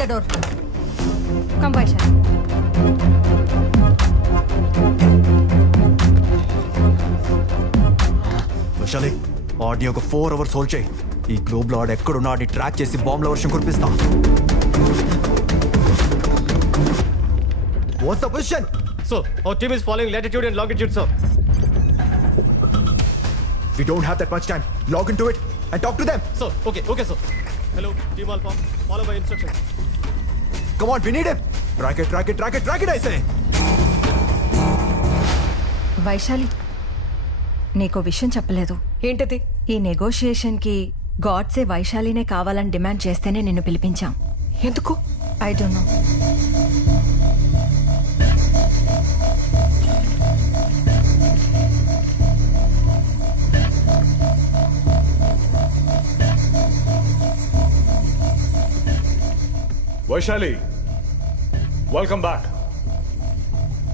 Open the door. Come Vaishali. Vaishali, ఆడిని ఒక 4 hours hold చేయి. ఈ గ్లోబ్ లో ఆడు ఎక్కడున్నా ఆడిని ట్రాక్ చేసి బాంబుల వర్షం కురిపిస్తా. What's the position? So, our team is following latitude and longitude, sir. We don't have that much time. Log into it and talk to them. Sir, okay, sir. Hello, Team Alpha. Follow my instructions. Come on, we need him. Track it, I say. Vaishali, నీకో విషయం చెప్పలేదు. ఏంటది? ఈ నెగోషియేషన్కి గాడ్సే వైశాలినే కావాలని demand చేస్తేనే నిన్ను పిలిపించాం. ఎందుకు? I don't know. Vaishali, welcome back.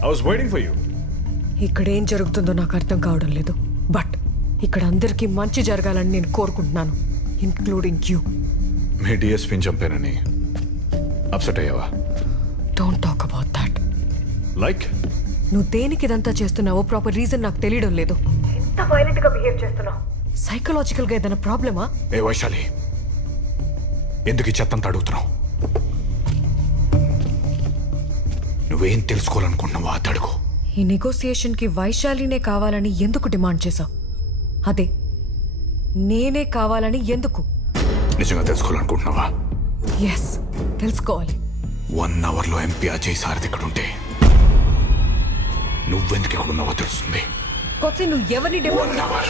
I was waiting for you. ఇక్కడ ఏం జరుగుతుందో నాకు అర్థం కావడం లేదు. బట్ ఇక్కడ అందరికీ మంచి జరగాలని నేను కోరుకుంటున్నాను, ఇంక్లూడింగ్ యూ. మీ డిఎస్పీని చంపానని అప్సెట్ అయ్యావా? Don't talk about that. Like నువ్వు దేనికి ఇదంతా చేస్తున్నావో ప్రాపర్ రీజన్ నాకు తెలియడం లేదు. ఎంత వైలెంట్ గా బిహేవ్ చేస్తున్నావు? సైకలాజికల్ గా ఏదైనా ప్రాబ్లమా? ఏ వైశాలి, ఎందుకు ఈ చెత్తంతా అడుగుతున్నావు? నువ్వేం తెలుసుకోవాలనుకుంటున్నావా అడుగు. ఈ నెగోసియేషన్ కి వైశాలినే కావాలని ఎందుకు డిమాండ్ చేశావు? అదే నేనే కావాలని ఎందుకు? నిజంగా తెలుసుకోవాలనుకుంటున్నావా? ఎస్, తెలుసుకోవాలి. 1 hourలో ఎంపీ అజయ్ సారథి ఇక్కడ ఉంటే నువ్వెందుకు ఇక్కడ ఉన్నావో తెలుస్తుంది. కొత్త నువ్వు ఎవరిని డిమాండ్? 1 hour.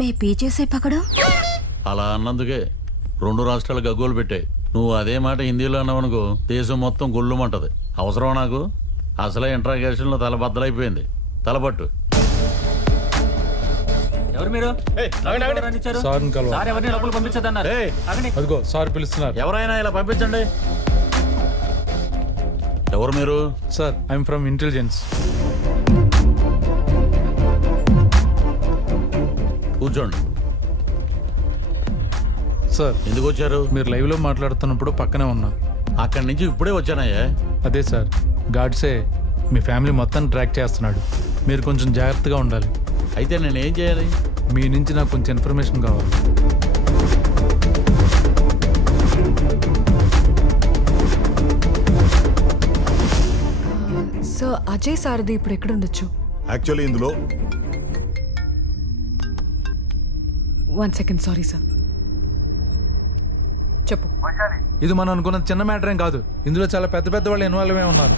మే పీछे से पकड़ो. అలా అన్నందుకే 2 రాష్ట్రాలు గగ్గోలు పెట్టాయి. నువ్వు అదే మాట హిందీలో అన్నావనుకో దేశం మొత్తం గొల్లుమంటది. అవసరం నాకు? అసలే ఇంట్రాగేషన్లో తల బద్దలైపోయింది. తలపట్టు. ఎవరు మీరు? ఎవరిని లోపల పంపించదన్నారు? అదిగో సార్ పిలుస్తున్నారు. ఎవరైనా ఇలా పంపించండి. ఎవరు మీరు? Sir, I'm from intelligence. కూర్చోండి. సార్, ఎందుకు వచ్చారు? మీరు లైవ్లో మాట్లాడుతున్నప్పుడు పక్కనే ఉన్నా. అక్కడి నుంచి ఇప్పుడే వచ్చానయ్యా. అదే సార్, గాడ్సే మీ ఫ్యామిలీ మొత్తం ట్రాక్ చేస్తున్నాడు. మీరు కొంచెం జాగ్రత్తగా ఉండాలి. అయితే నేను ఏం చేయాలి? మీ నుంచి నాకు కొంచెం ఇన్ఫర్మేషన్ కావాలి. సో అజయ్ సారథి ఇప్పుడు ఎక్కడ ఉండొచ్చు? యాక్చువల్లీ ఇందులో 1 second, సారీ సార్. చెప్పు. ఇది మనం అనుకున్న చిన్న మ్యాటర్ ఏం కాదు. ఇందులో చాలా పెద్ద పెద్ద వాళ్ళు ఇన్వాల్వ్ అయి ఉన్నారు.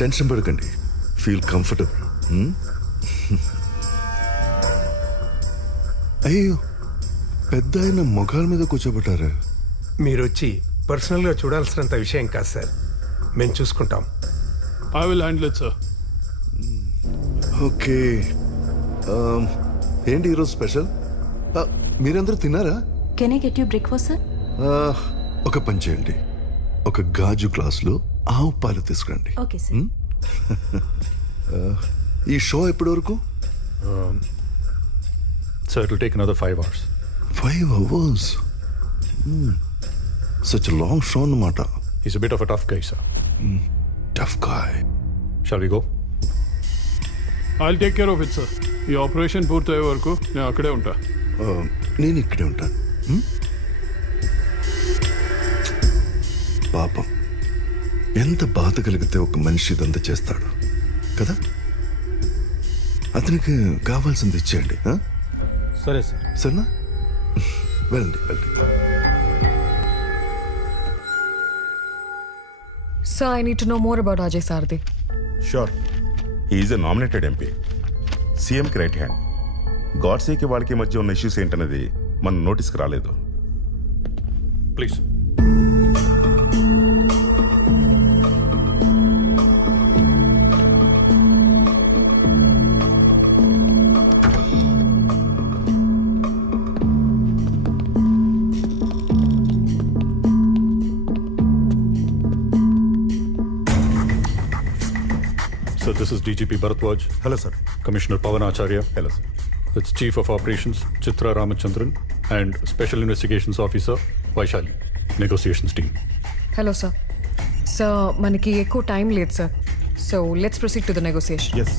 టెన్షన్ పడకండి, ఫీల్ కంఫర్టబుల్. అయ్యో, పెద్ద ఆయన మొఖాల మీద కూర్చోబెట్టారా? మీరు వచ్చి పర్సనల్గా చూడాల్సినంత విషయం కాదు సార్, మేము చూసుకుంటాం. I will handle it sir. Okay, ఏంటి ఈరోజు స్పెషల్? మీరందరూ తిన్నారా? Can I get you breakfast sir? ఒక పని చేయండి, ఒక గాజు గ్లాసులో ఆవు పాలు తీసుకురండి. Okay sir. ఈ షో ఎప్పటి వరకు? So it will take another 5 hours. 5 hours? Such long show అన్నమాట. He's a bit of a tough guy, sir. Tough guy. Shall we go? I'll take care of it, sir. ఈ operation పూర్తయ్యే వరకు నేను అక్కడే ఉంటా. నేను ఇక్కడే ఉంటాను. పాపం, ఎంత బాధ కలిగితే ఒక మనిషి ఇదంతా చేస్తాడు కదా. అతనికి కావాల్సింది ఇచ్చేయండి. సరే సార్. సరేనా? వెళ్ళండి వెళ్ళండి. Sir, I need to know more about Ajay Sardi. Sure. He is a nominated MP. సీఎంకి రైట్ హ్యాండ్. గాడ్సేకి వాళ్ళకి మధ్య ఉన్న ఇష్యూస్ ఏంటనేది మన నోటీస్కి రాలేదు. Please. So this is DGP Bharatwaj. Hello, sir. Commissioner Pawan Acharya. Hello, sir. It's Chief of Operations Chitra Ramachandran and Special Investigations Officer Vaishali. Negotiations team. Hello, sir. Sir, మనకి ఎక్కువ time లేదు sir. So let's proceed to the negotiation. Yes.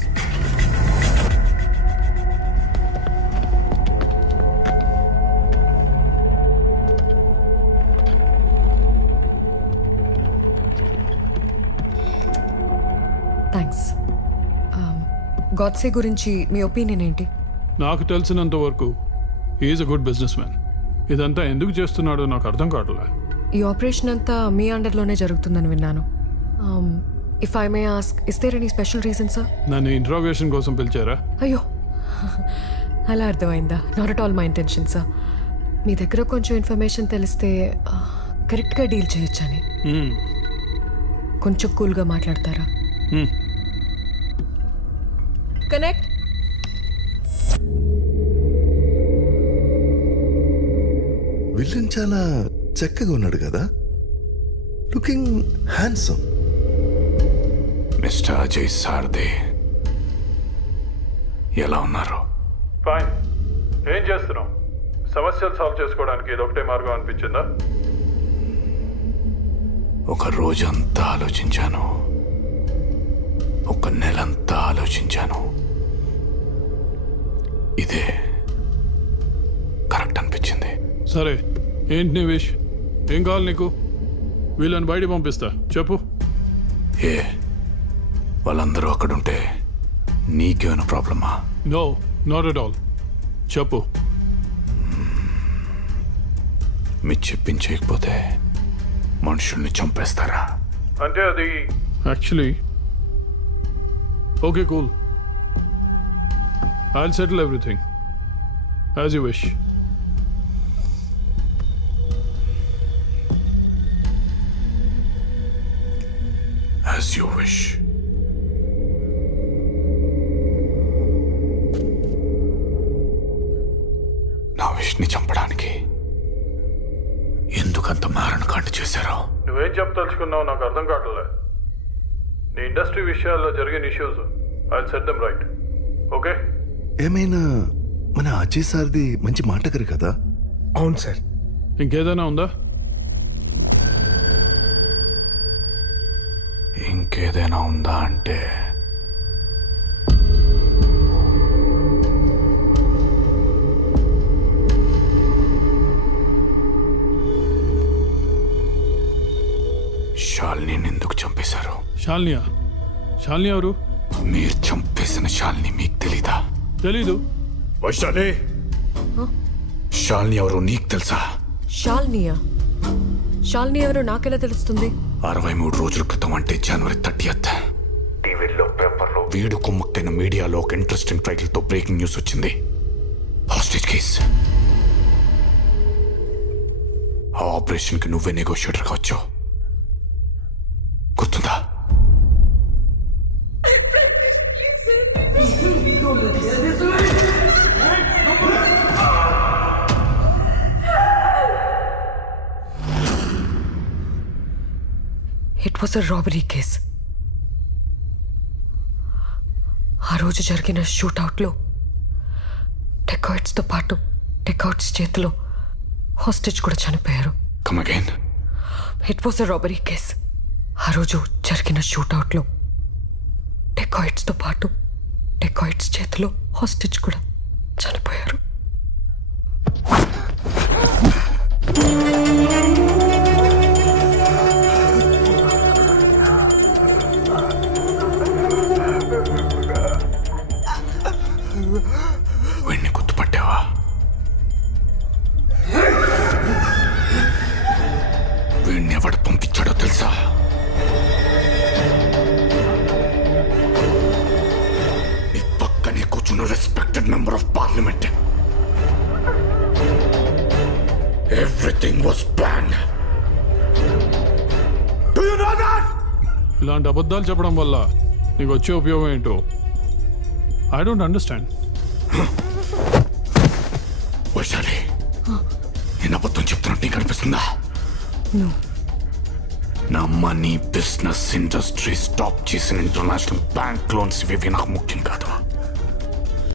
Thanks. Godse గురించి మీ opinion ఏంటి? నాకు తెలిసినంత వరకు is a good business man. ఇదంతా ఎందుకు చేస్తున్నాడో నాకు అర్థం కావట్లే. ఈ ఆపరేషన్ అంతా మీ అండర్లోనే జరుగుతుందని విన్నాను. If I may ask, is there any special reason sir? నన్ను ఇంట్రాగేషన్ కోసం పిలిచారా? అయ్యో, అలా అర్థమైందా? Not at all my intention sir. మీ దగ్గర కొంచెం ఇన్ఫర్మేషన్ తెలిస్తే కరెక్ట్గా డీల్ చేయొచ్చని. కొంచెం కూల్గా మాట్లాడతారా? కనెక్ట్. విలన్ చాలా చక్కగా ఉన్నాడు కదా, లుకింగ్ హ్యాండ్సమ్. మిస్టర్ అజయ్ సార్దే, ఎలా ఉన్నారు? ఫైన్. ఏం చేస్తున్నాం? సమస్యలు సాల్వ్ చేసుకోవడానికి ఇది ఒకటే మార్గం అనిపించిందా? ఒక రోజంతా ఆలోచించాను, ఒక నెలంతా ఆలోచించాను. ఇదే కరెక్ట్ అనిపించింది. సరే, ఏంటి నీ విష్? ఏం కావాలి నీకు? వీళ్ళని బయటికి పంపిస్తా, చెప్పు. ఏ, వాళ్ళందరూ అక్కడుంటే నీకేమైనా ప్రాబ్లమా? No, not at all. చెప్పు. మీరు చెప్పించకపోతే మనుషుల్ని చంపేస్తారా? అంటే అది actually okay, cool. I'll settle everything as you wish. As you wish. నా విష్ని చంపడానికి ఎందుకంత మారణకాండ చేశారో? నువ్వేం చెప్పదలుచుకున్నావు నాకు అర్థం కావట్లే. నీ ఇండస్ట్రీ విషయాల్లో జరిగిన issues I'll set them right. Okay? ఏమైనా మన అజయ్ సార్ది మంచి మాటగారు కదా. అవును సార్. ఇంకేదైనా ఉందా? ఇంకేదైనా ఉందా అంటే శాలిని ఎందుకు చంపేశారు? శాలినియా? శాలిని ఎవరు? మీరు చంపేసిన శాలిని మీకు తెలీదా? తెలీదు. వైశాలి, శాలిని ఎవరు నీకు తెలుసా? శాలినియా? శాలిని ఎవరో నాకెలా తెలుస్తుంది? 63 రోజుల క్రితం, అంటే జనవరి 30th, టీవీలో, పేపర్లో వీడు కుమ్మక్కైన మీడియాలో ఒక ఇంట్రెస్టింగ్ టైటిల్ తో బ్రేకింగ్ న్యూస్ వచ్చింది. Hostage case. ఆ ఆపరేషన్ కి నువ్వే నెగోషియేటర్ గా వచ్చావు, గుర్తుందా? It was a robbery case. ఆ రోజు జరిగిన షూట్అవుట్లో డెకాయిట్స్తో పాటు డెకాయిట్స్ చేతిలో హాస్టేజ్ కూడా చనిపోయారు. Come again. It was a robbery case. ఆ రోజు జరిగిన షూట్అవుట్లో డెకాయిట్స్తో పాటు డెకాయిట్స్ చేతిలో హాస్టేజ్ కూడా చనిపోయారు. వీడిని గుర్తుపట్టావా? వీడిని ఎవడు పంపించాడో తెలుసా? ఈ పక్కనే కూర్చున్న respected member of parliament. Everything was planned. Do you know that? ఇలాంటి అబద్ధాలు చెప్పడం వల్ల నీకు వచ్చే ఉపయోగం ఏంటో ఐ డోంట్ అండర్స్టాండ్. వైశాలి, నేను అబద్ధం చెప్తున్నట్టు నీకు అనిపిస్తుందా? నా మనీ, బిజినెస్, ఇండస్ట్రీ స్టాప్ చేసిన ఇంటర్నేషనల్ బ్యాంక్ లోన్స్ ఇవి నాకు ముఖ్యం కాదు.